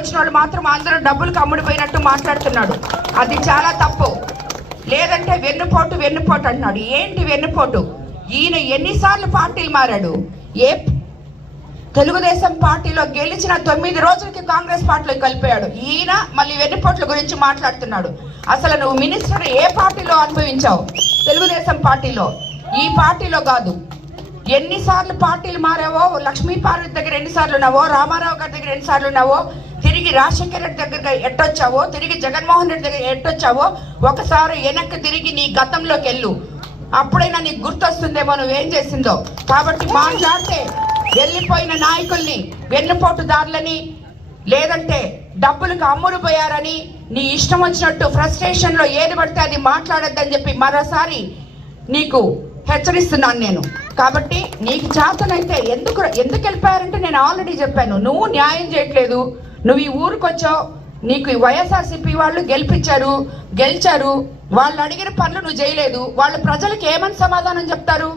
వచ్చిన వాళ్ళు మాత్రం అందరూ డబ్బులు కమ్ముడిపోయినట్టు మాట్లాడుతున్నాడు. అది చాలా తప్పు. లేదంటే వెన్నుపోటు వెన్నుపోటు అంటున్నాడు. ఏంటి వెన్నుపోటు? ఈయన ఎన్నిసార్లు పార్టీలు మారాడు? ఏ తెలుగుదేశం పార్టీలో గెలిచిన తొమ్మిది రోజులకి కాంగ్రెస్ పార్టీలో కలిపాడు. ఈయన మళ్ళీ వెన్నుపోట్ల గురించి మాట్లాడుతున్నాడు. అసలు నువ్వు మినిస్టర్ ఏ పార్టీలో అనుభవించావు? తెలుగుదేశం పార్టీలో. ఈ పార్టీలో కాదు. ఎన్నిసార్లు పార్టీలు మారావో? లక్ష్మీ పార్వతి దగ్గర ఎన్నిసార్లు ఉన్నావో? రామారావు గారి దగ్గర ఎన్నిసార్లు ఉన్నావో? తిరిగి రాజశేఖర రెడ్డి దగ్గర ఎట్టొచ్చావో తిరిగి జగన్మోహన్ రెడ్డి దగ్గర ఎట్టొచ్చావో ఒకసారి వెనక్కి తిరిగి నీ గతంలోకి వెళ్ళు. అప్పుడైనా నీకు గుర్తొస్తుందేమో నువ్వేం చేసిందో. కాబట్టి మాట్లాడితే వెళ్ళిపోయిన నాయకుల్ని వెన్నుపోటు దారులని లేదంటే డబ్బులకు అమ్ముడు పోయారని నీ ఇష్టం వచ్చినట్టు ఫ్రస్ట్రేషన్లో ఏది పడితే అది మాట్లాడొద్దని చెప్పి మరోసారి నీకు హెచ్చరిస్తున్నాను నేను. కాబట్టి నీకు చేతనైతే ఎందుకు ఎందుకు వెళ్ళిపోయారంటే నేను ఆల్రెడీ చెప్పాను. నువ్వు న్యాయం చేయట్లేదు. నువ్వు ఈ ఊరికి వచ్చావు. నీకు ఈ వైఎస్ఆర్సీపీ వాళ్ళు గెలిపించారు గెలిచారు. వాళ్ళు అడిగిన పనులు నువ్వు చేయలేదు. వాళ్ళు ప్రజలకు ఏమని సమాధానం చెప్తారు?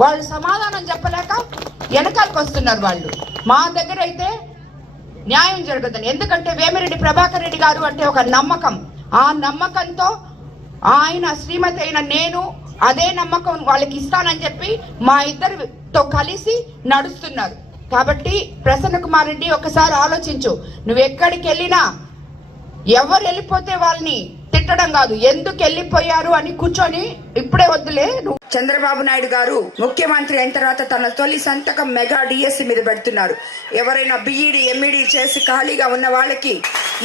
వాళ్ళు సమాధానం చెప్పలేక వెనకాలకు వస్తున్నారు వాళ్ళు. మా దగ్గర అయితే న్యాయం జరుగుతుంది. ఎందుకంటే వేమిరెడ్డి ప్రభాకర్ రెడ్డి గారు అంటే ఒక నమ్మకం. ఆ నమ్మకంతో ఆయన శ్రీమతి అయిన నేను అదే నమ్మకం వాళ్ళకి ఇస్తానని చెప్పి మా ఇద్దరితో కలిసి నడుస్తున్నారు. కాబట్టి ప్రసన్న కుమార్ రెడ్డి ఒకసారి ఆలోచించు. నువ్వు ఎక్కడికి వెళ్ళినా ఎవరు వెళ్ళిపోతే వాళ్ళని తిట్టడం కాదు. ఎందుకు వెళ్ళిపోయారు అని కూర్చొని ఇప్పుడే వద్దులే నువ్వు చంద్రబాబు నాయుడు గారు ముఖ్యమంత్రి అయిన తర్వాత తన తొలి సంతకం మెగా డిఎస్సి మీద పెడుతున్నారు. ఎవరైనా బిఈడి ఎంఈడి చేసి ఖాళీగా ఉన్న వాళ్ళకి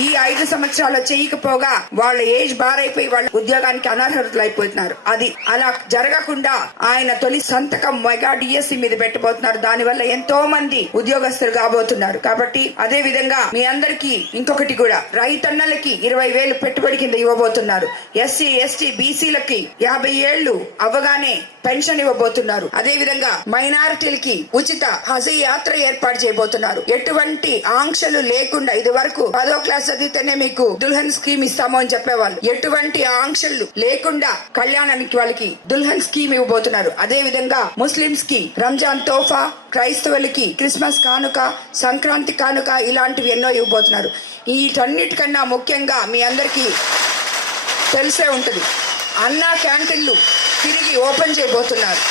ఈ ఐదు సంవత్సరాలు చేయకపోగా వాళ్ళ ఏజ్ బారైపోయి వాళ్ళ ఉద్యోగానికి అనర్హతలు అయిపోతున్నారు అది అలా జరగకుండా ఆయన తొలి సంతకం మెగా డిఎస్సి మీద పెట్టబోతున్నారు. దానివల్ల ఎంతో మంది ఉద్యోగస్తులు కాబోతున్నారు. కాబట్టి అదే విధంగా మీ అందరికి ఇంకొకటి కూడా రైతన్నలకి ఇరవై వేలు పెట్టుబడి కింద ఇవ్వబోతున్నారు. ఎస్సీ ఎస్టీ బీసీలకి యాభై ఏళ్ళు అవ్వగానే పెన్షన్ ఇవ్వబోతున్నారు. అదే విధంగా మైనారిటీలకి ఉచిత హజ్ యాత్ర ఏర్పాటు చేయబోతున్నారు. ఎటువంటి ఆంక్షలు లేకుండా ఇది వరకు పదో క్లాస్ చదివితేనే మీకు దుల్హన్ స్కీమ్ ఇస్తాము అని చెప్పేవాళ్ళు. ఎటువంటి ఆంక్షలు లేకుండా కళ్యాణానికి వాళ్ళకి దుల్హన్ స్కీమ్ ఇవ్వబోతున్నారు. అదే విధంగా ముస్లింస్కి రంజాన్ తోఫా క్రైస్తవులకి క్రిస్మస్ కానుక సంక్రాంతి కానుక ఇలాంటివి ఎన్నో ఇవ్వబోతున్నారు. వీటన్నిటికన్నా ముఖ్యంగా మీ అందరికీ తెలిసే ఉంటుంది. అన్నా క్యాంటీన్లు తిరిగి ఓపెన్ చేయబోతున్నారు.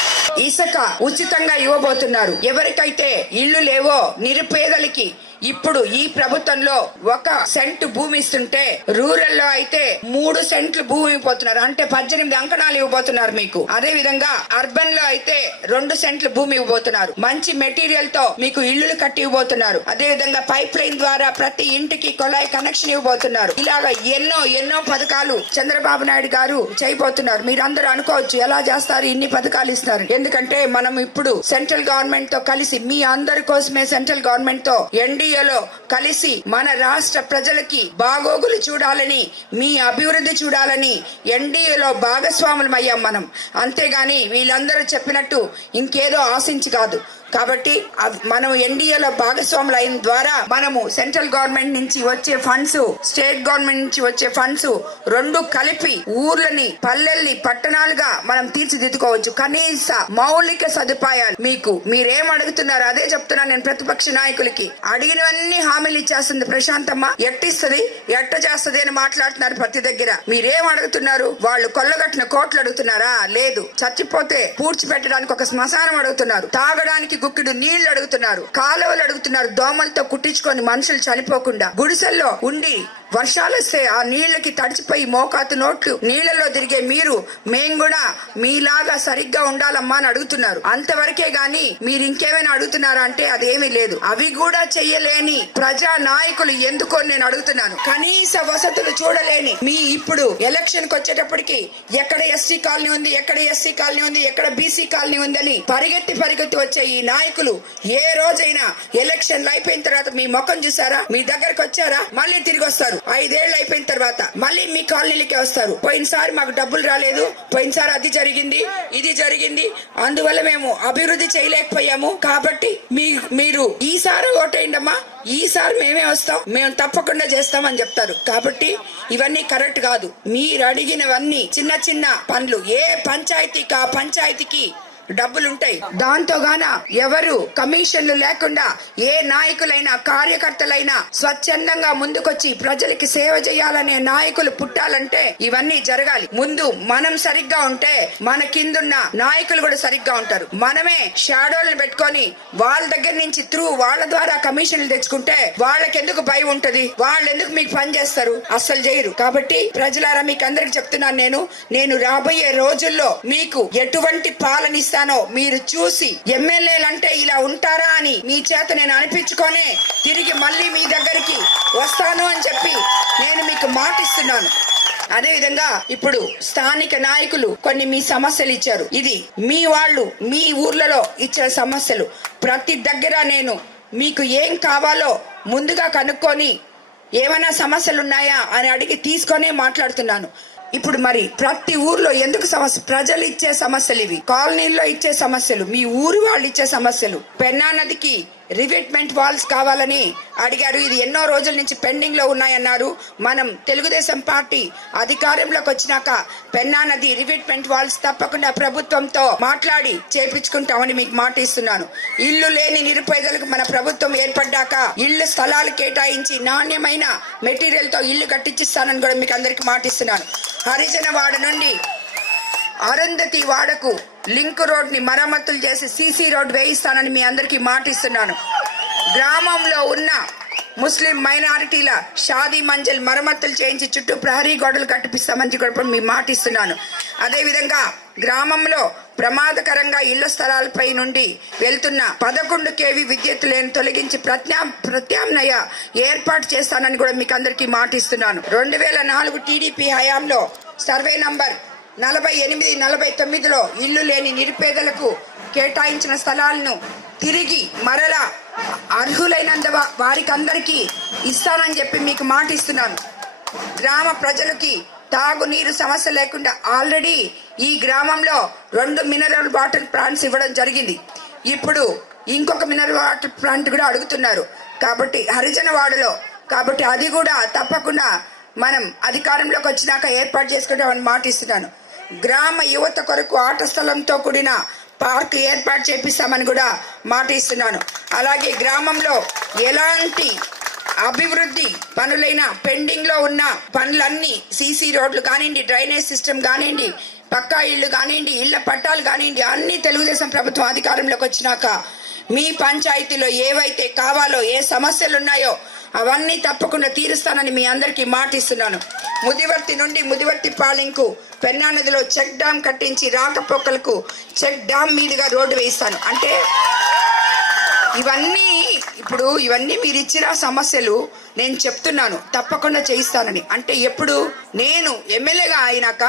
ఇసుక ఉచితంగా ఇవ్వబోతున్నారు. ఎవరికైతే ఇల్లు లేవో నిరుపేదలకి ఇప్పుడు ఈ ప్రభుత్వంలో ఒక సెంట్ భూమి ఇస్తుంటే రూరల్లో అయితే మూడు సెంట్లు భూమి ఇవ్వబోతున్నారు. అంటే పద్దెనిమిది అంకణాలు ఇవ్వబోతున్నారు మీకు. అదే విధంగా అర్బన్లో అయితే రెండు సెంట్లు భూమి ఇవ్వబోతున్నారు. మంచి మెటీరియల్తో మీకు ఇల్లులు కట్టి ఇవ్వబోతున్నారు. అదే విధంగా పైప్ లైన్ ద్వారా ప్రతి ఇంటికి కొలాయి కనెక్షన్ ఇవ్వబోతున్నారు. ఇలాగ ఎన్నో ఎన్నో పథకాలు చంద్రబాబు నాయుడు గారు చేయబోతున్నారు. మీరందరూ అనుకోవచ్చు ఎలా చేస్తారు ఇన్ని పథకాలు ఇస్తారు. ఎందుకంటే మనం ఇప్పుడు సెంట్రల్ గవర్నమెంట్తో కలిసి మీ అందరి కోసమే సెంట్రల్ గవర్నమెంట్తో మీడియాలో కలిసి మన రాష్ట్ర ప్రజలకి బాగోగులు చూడాలని మీ అభివృద్ధి చూడాలని ఎన్డీఏలో భాగస్వాములమయ్యాం మనం. అంతేగాని వీళ్ళందరూ చెప్పినట్టు ఇంకేదో ఆశించి కాదు. కాబట్టి మనం ఎన్డీఏలో భాగస్వాములు అయిన ద్వారా మనము సెంట్రల్ గవర్నమెంట్ నుంచి వచ్చే ఫండ్స్ స్టేట్ గవర్నమెంట్ నుంచి వచ్చే ఫండ్స్ రెండు కలిపి ఊర్లని పల్లెల్ని పట్టణాలుగా మనం తీర్చిదిద్దుకోవచ్చు. కనీస మౌలిక సదుపాయాలు మీకు. మీరేం అడుగుతున్నారో అదే చెప్తున్నా నేను ప్రతిపక్ష నాయకులకి. అడిగినవన్నీ హామీలు ఇచ్చేస్తుంది ప్రశాంతమ్మ. ఎట్టిస్తుంది? ఎట్ట చేస్తుంది అని మాట్లాడుతున్నారు ప్రతి దగ్గర. మీరేం అడుగుతున్నారు? వాళ్ళు కొల్లగట్టిన కోట్లు అడుగుతున్నారా? లేదు. చచ్చిపోతే పూడ్చిపెట్టడానికి ఒక శ్మశానం అడుగుతున్నారు. తాగడానికి గుక్కిడు నీళ్ళు అడుగుతున్నారు కాలువలు అడుగుతున్నారు దోమలతో కుట్టించుకొని మనుషులు చనిపోకుండా గుడిసెల్లో ఉండి వర్షాలు వస్తే ఆ నీళ్ళకి తడిచిపోయి మోకాతు నోట్లు నీళ్ళలో తిరిగే మీరు మేం కూడా మీలాగా సరిగ్గా ఉండాలమ్మా అని అడుగుతున్నారు. అంతవరకే గాని మీరు ఇంకేమైనా అడుగుతున్నారా అంటే అదేమీ లేదు. అవి కూడా చెయ్యలేని ప్రజా నాయకులు ఎందుకో నేను అడుగుతున్నాను. కనీస వసతులు చూడలేని మీ ఇప్పుడు ఎలక్షన్కి వచ్చేటప్పటికి ఎక్కడ ఎస్సీ కాలనీ ఉంది ఎక్కడ ఎస్సీ కాలనీ ఉంది ఎక్కడ బీసీ కాలనీ ఉందని పరిగెత్తి పరిగెత్తి వచ్చే ఈ నాయకులు ఏ రోజైనా ఎలక్షన్లు అయిపోయిన తర్వాత మీ ముఖం చూసారా? మీ దగ్గరకు వచ్చారా? మళ్ళీ తిరిగి వస్తారు. ఐదేళ్ళు అయిపోయిన తర్వాత మళ్ళీ మీ కాలనీలకే వస్తారు. పోయినసారి మాకు డబ్బులు రాలేదు. పోయినసారి అది జరిగింది ఇది జరిగింది. అందువల్ల మేము అభివృద్ధి చేయలేకపోయాము. కాబట్టి మీ మీరు ఈసారి ఓటేయండమ్మా. ఈసారి మేమే వస్తాం. మేము తప్పకుండా చేస్తామని చెప్తారు. కాబట్టి ఇవన్నీ కరెక్ట్ కాదు. మీరు అడిగినవన్నీ చిన్న చిన్న పనులు. ఏ పంచాయతీకి ఆ పంచాయతీకి డబ్బులుంటాయి. దాంతో గాన ఎవరు కమిషన్లు లేకుండా ఏ నాయకులైనా కార్యకర్తలైనా స్వచ్ఛందంగా ముందుకొచ్చి ప్రజలకి సేవ చేయాలనే నాయకులు పుట్టాలంటే ఇవన్నీ జరగాలి. ముందు మనం సరిగ్గా ఉంటే మన కిందున్న నాయకులు కూడా సరిగ్గా ఉంటారు. మనమే షాడోలను పెట్టుకొని వాళ్ళ దగ్గర నుంచి త్రూ వాళ్ళ ద్వారా కమిషన్లు తెచ్చుకుంటే వాళ్ళకి ఎందుకు భయం ఉంటది? వాళ్ళు ఎందుకు మీకు పని చేస్తారు? అస్సలు చేయరు. కాబట్టి ప్రజలారా మీకు అందరికి చెప్తున్నాను నేను నేను రాబోయే రోజుల్లో మీకు ఎటువంటి పాలన ఇస్తానో మీరు చూసి ఎమ్మెల్యేలు అంటే ఇలా ఉంటారా అని మీ చేత నేను అనిపించుకొని తిరిగి మళ్ళీ మీ దగ్గరికి వస్తాను అని చెప్పి నేను మీకు మాటిస్తున్నాను. అదే విధంగా ఇప్పుడు స్థానిక నాయకులు కొన్ని మీ సమస్యలు ఇచ్చారు. ఇది మీ వాళ్ళు మీ ఊర్లలో ఇచ్చిన సమస్యలు. ప్రతి దగ్గర నేను మీకు ఏం కావాలో ముందుగా కనుక్కొని ఏమైనా సమస్యలు ఉన్నాయా అని అడిగి తీసుకొనే మాట్లాడుతున్నాను. ఇప్పుడు మరి ప్రతి ఊర్లో ఎందుకు సమస్య ప్రజలు ఇచ్చే సమస్యలు ఇవి? కాలనీల్లో ఇచ్చే సమస్యలు మీ ఊరి వాళ్ళు ఇచ్చే సమస్యలు. పెన్నా నదికి రివెట్మెంట్ వాల్స్ కావాలని అడిగారు. ఇది ఎన్నో రోజుల నుంచి పెండింగ్లో ఉన్నాయన్నారు. మనం తెలుగుదేశం పార్టీ అధికారంలోకి వచ్చినాక పెన్నా నది రివెట్మెంట్ వాల్స్ తప్పకుండా ప్రభుత్వంతో మాట్లాడి చేపించుకుంటామని మీకు మాట ఇస్తున్నాను. ఇల్లు లేని నిరుపేదలకు మన ప్రభుత్వం ఏర్పడ్డాక ఇల్లు స్థలాలు కేటాయించి నాణ్యమైన మెటీరియల్తో ఇల్లు కట్టించిస్తానని కూడా మీకు అందరికి మాట ఇస్తున్నాను. హరిజన వాడ నుండి అరుంధతి వాడకు లింక్ రోడ్ని మరమ్మతులు చేసి సీసీ రోడ్ వేయిస్తానని మీ అందరికీ మాటిస్తున్నాను. గ్రామంలో ఉన్న ముస్లిం మైనారిటీల షాదీ మంజల్ మరమ్మతులు చేయించి చుట్టూ ప్రహరీ గోడలు కట్టిపిస్తామని కూడా మీ మాటిస్తున్నాను. అదేవిధంగా గ్రామంలో ప్రమాదకరంగా ఇళ్ళ స్థలాలపై నుండి వెళ్తున్న పదకొండు కేవీ విద్యుత్ లేని తొలగించి ప్రత్యా ప్రత్యామ్నాయ ఏర్పాటు చేస్తానని కూడా మీకు అందరికీ మాటిస్తున్నాను. రెండు వేల నాలుగు టీడీపీ హయాంలో సర్వే నంబర్ నలభై ఎనిమిది నలభై తొమ్మిదిలో ఇల్లు లేని నిరుపేదలకు కేటాయించిన స్థలాలను తిరిగి మరలా అర్హులైనంత వారికందరికీ ఇస్తానని చెప్పి మీకు మాట ఇస్తున్నాను గ్రామ ప్రజలకి తాగునీరు సమస్య లేకుండా ఆల్రెడీ ఈ గ్రామంలో రెండు మినరల్ వాటర్ ప్లాంట్స్ ఇవ్వడం జరిగింది. ఇప్పుడు ఇంకొక మినరల్ వాటర్ ప్లాంట్ కూడా అడుగుతున్నారు. కాబట్టి హరిజన వాడలో కాబట్టి అది కూడా తప్పకుండా మనం అధికారంలోకి వచ్చినాక ఏర్పాటు చేసుకుంటామని మాట ఇస్తున్నాను గ్రామ యువత కొరకు ఆట స్థలంతో కూడిన పార్క్ ఏర్పాటు చేపిస్తామని కూడా మాట ఇస్తున్నాను. అలాగే గ్రామంలో ఎలాంటి అభివృద్ధి పనులైన పెండింగ్లో ఉన్న పనులన్నీ సీసీ రోడ్లు కానివ్వండి డ్రైనేజ్ సిస్టమ్ కానివ్వండి పక్కా ఇళ్ళు కానివ్వండి ఇళ్ళ పట్టాలు కానివ్వండి అన్ని తెలుగుదేశం ప్రభుత్వం అధికారంలోకి వచ్చినాక మీ పంచాయతీలో ఏవైతే కావాలో ఏ సమస్యలు ఉన్నాయో అవన్నీ తప్పకుండా తీరుస్తానని మీ అందరికీ మాటిస్తున్నాను. ముదివర్తి నుండి ముదివర్తి పాలెంకు పెన్నా నదిలో చెక్ డ్యామ్ కట్టించి రాకపోకలకు చెక్ డ్యామ్ మీదుగా రోడ్డు వేయిస్తాను. అంటే ఇవన్నీ ఇప్పుడు ఇవన్నీ మీరు ఇచ్చిన సమస్యలు నేను చెప్తున్నాను. తప్పకుండా చేయిస్తానని. అంటే ఎప్పుడు నేను ఎమ్మెల్యేగా అయినాక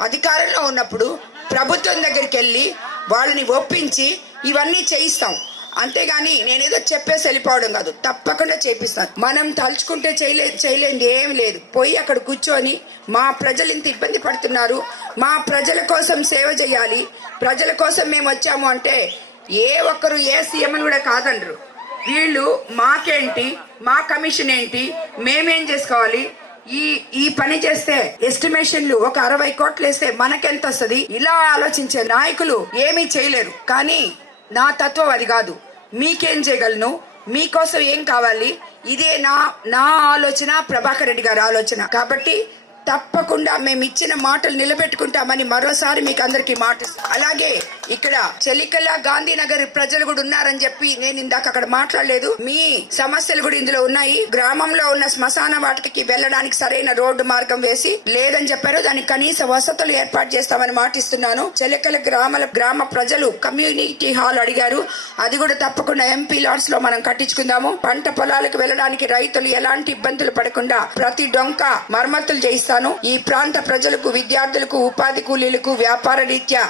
అధికారంలో ఉన్నప్పుడు ప్రభుత్వం దగ్గరికి వెళ్ళి వాళ్ళని ఒప్పించి ఇవన్నీ చేయిస్తాం. అంతేగాని నేనేదో చెప్పేసి వెళ్ళిపోవడం కాదు. తప్పకుండా చేపిస్తాను మనం తలుచుకుంటే చేయలే చేయలేనిది ఏం లేదు. పోయి అక్కడ కూర్చొని మా ప్రజలు ఇంత ఇబ్బంది పడుతున్నారు. మా ప్రజల కోసం సేవ చేయాలి. ప్రజల కోసం మేము వచ్చాము అంటే ఏ ఒక్కరు ఏ సీఎం కూడా కాదండ్రు. వీళ్ళు మాకేంటి మా కమిషన్ ఏంటి మేమేం చేసుకోవాలి? ఈ ఈ పని చేస్తే ఎస్టిమేషన్లు ఒక అరవై కోట్లు వేస్తే మనకెంత వస్తుంది? ఇలా ఆలోచించే నాయకులు ఏమీ చేయలేరు. కానీ నా తత్వం అది కాదు. మీకేం చేయగలను? మీకోసం ఏం కావాలి? ఇదే నా నా ఆలోచన ప్రభాకర్ రెడ్డి గారి ఆలోచన. కాబట్టి తప్పకుండా మేము ఇచ్చిన మాటలు నిలబెట్టుకుంటామని మరోసారి మీకు అందరికీ మాట అలాగే ఇక్కడ చెలికల గాంధీనగర్ ప్రజలు కూడా ఉన్నారని చెప్పి నేను ఇందాక అక్కడ మాట్లాడలేదు. మీ సమస్యలు కూడా ఇందులో ఉన్నాయి. గ్రామంలో ఉన్న శ్మశాన వాటికి వెళ్ళడానికి సరైన రోడ్డు మార్గం వేసి లేదని చెప్పారు. దానికి కనీస వసతులు ఏర్పాటు చేస్తామని మాటిస్తున్నాను. చెలికల గ్రామాల గ్రామ ప్రజలు కమ్యూనిటీ హాల్ అడిగారు. అది కూడా తప్పకుండా ఎంపీ లాడ్స్లో మనం కట్టించుకుందాము. పంట పొలాలకు వెళ్ళడానికి రైతులు ఎలాంటి ఇబ్బందులు పడకుండా ప్రతి డొంక మరమ్మతులు చేయిస్తాను. ఈ ప్రాంత ప్రజలకు విద్యార్థులకు ఉపాధి కూలీలకు వ్యాపార రీత్యా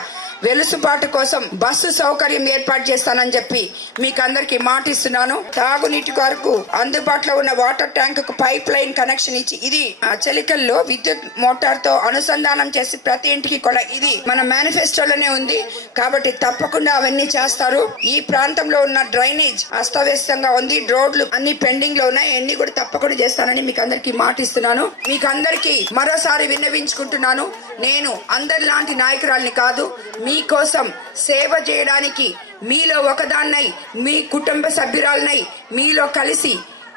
వెలుసుబాటు కోసం బస్సు సౌకర్యం ఏర్పాటు చేస్తానని చెప్పి మీకు అందరికి మాటిస్తున్నాను. తాగునీటి కొరకు అందుబాటులో ఉన్న వాటర్ ట్యాంక్కు పైప్ లైన్ కనెక్షన్ ఇచ్చి ఇది ఆ చలికల్లో విద్యుత్ మోటార్తో అనుసంధానం చేసి ప్రతి ఇంటికి కూడా ఇది మన మేనిఫెస్టోలోనే ఉంది. కాబట్టి తప్పకుండా అవన్నీ చేస్తారు. ఈ ప్రాంతంలో ఉన్న డ్రైనేజ్ అస్తవ్యస్తంగా ఉంది. రోడ్లు అన్ని పెండింగ్లో ఉన్నాయి. అన్ని కూడా తప్పకుండా చేస్తానని మీకు అందరికి మాటిస్తున్నాను. మీకు అందరికి మరోసారి విన్నవించుకుంటున్నాను. నేను అందరిలాంటి నాయకురాల్ని కాదు మీకోసం సేవ చేయడానికి మీలో ఒకదాన్నై మీ కుటుంబ సభ్యురాలనై మీలో కలిసి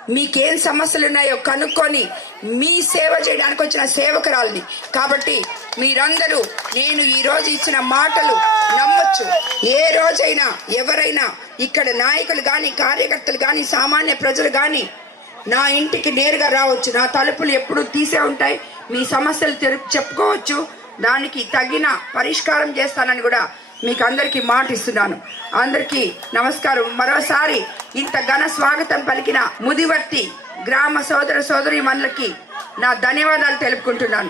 మీకేం సమస్యలు ఉన్నాయో కనుక్కొని మీ సేవ చేయడానికి వచ్చిన సేవకురాల్ని. కాబట్టి మీరందరూ నేను ఈరోజు ఇచ్చిన మాటలు నమ్మొచ్చు. ఏ రోజైనా ఎవరైనా ఇక్కడ నాయకులు కానీ కార్యకర్తలు కానీ సామాన్య ప్రజలు కానీ నా ఇంటికి నేరుగా రావచ్చు. నా తలుపులు ఎప్పుడు తీసే ఉంటాయి. మీ సమస్యలు తెలు- చెప్పుకోవచ్చు. దానికి తగిన పరిష్కారం చేస్తానని కూడా మీకు అందరికీ మాట ఇస్తున్నాను అందరికీ నమస్కారం. మరోసారి ఇంత ఘన స్వాగతం పలికిన ముదివర్తి గ్రామ సోదర సోదరి నా ధన్యవాదాలు తెలుపుకుంటున్నాను.